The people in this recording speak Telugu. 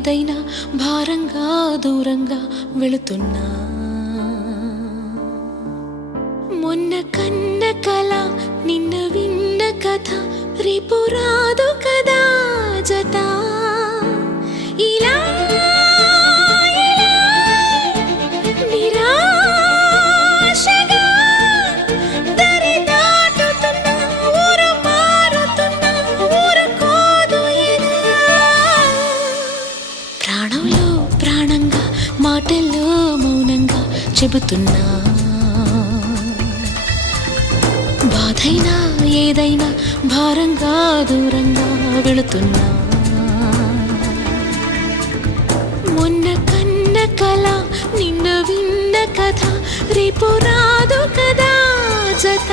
ఏదైనా భారంగా దూరంగా వెళుతున్నా. మొన్న కన్న కల నిన్న విన్న కథ రేపు రాదు కదా జత. ఇలా నిరాశగా దరి దాటుతున్నా, ఊరు మారుతున్నా, ఊరుకోదు ఎదా. ప్రాణంలో ప్రాణంగా మాటల్లో మౌనంగా చెబుతున్నా. బాధైనా ఏదైనా భారంగా దూరంగా వెళుతున్నా. మొన్న కన్న కల నిన్న విన్న కథ రేపు రాదు కదా జత.